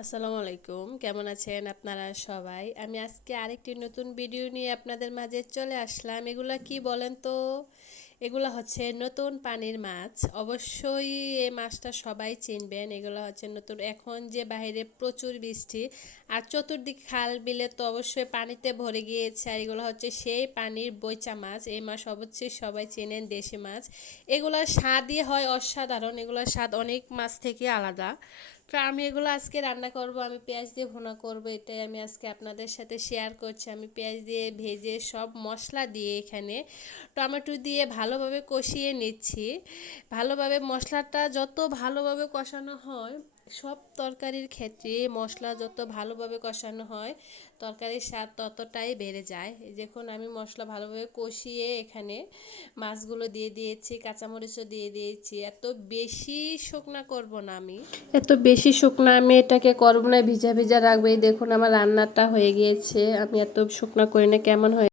আসসালামু আলাইকুম, কেমন আছেন আপনারা সবাই? আমি আজকে আরেকটি নতুন ভিডিও নিয়ে আপনাদের মাঝে চলে আসলাম। এগুলা কি বলেন তো? এগুলা হচ্ছে নতুন পানির মাছ। অবশ্যই এই মাছটা সবাই চিনবেন। এগুলো হচ্ছে নতুন, এখন যে বাইরে প্রচুর বৃষ্টি আর চতুর্দিক খাল বিলে তো অবশ্যই পানিতে ভরে গিয়েছে। আর এগুলো হচ্ছে সেই পানির বৈচা মাছ। এই মাছ অবশ্যই সবাই চেনেন, দেশি মাছ। এগুলোর স্বাদই হয় অসাধারণ, এগুলোর স্বাদ অনেক মাছ থেকে আলাদা। তো আমি এগুলো আজকে রান্না করব, আমি পেঁয়াজ দিয়ে ভুনা করব, এটাই আমি আজকে আপনাদের সাথে শেয়ার করছি। আমি পেঁয়াজ দিয়ে ভেজে সব মশলা দিয়ে এখানে টমেটো দিয়ে ভালোভাবে কষিয়ে নিচ্ছি। ভালোভাবে মশলাটা যত ভালোভাবে কষানো হয়, সব তরকারির ক্ষেত্রে মশলা যত ভালোভাবে কষানো হয় তরকারির স্বাদ ততটাই বেড়ে যায়। এই দেখুন, আমি মশলা ভালোভাবে কষিয়ে এখানে মাছগুলো দিয়ে দিয়েছি, কাঁচামরিচও দিয়ে দিয়েছি। এত বেশি শুকনা করব না, এত বেশি শুকনা আমি এটাকে করব না, ভিজা ভিজা রাখবো। এই দেখুন আমার রান্নাটা হয়ে গিয়েছে, আমি এত শুকনা করি না, কেমন হয়ে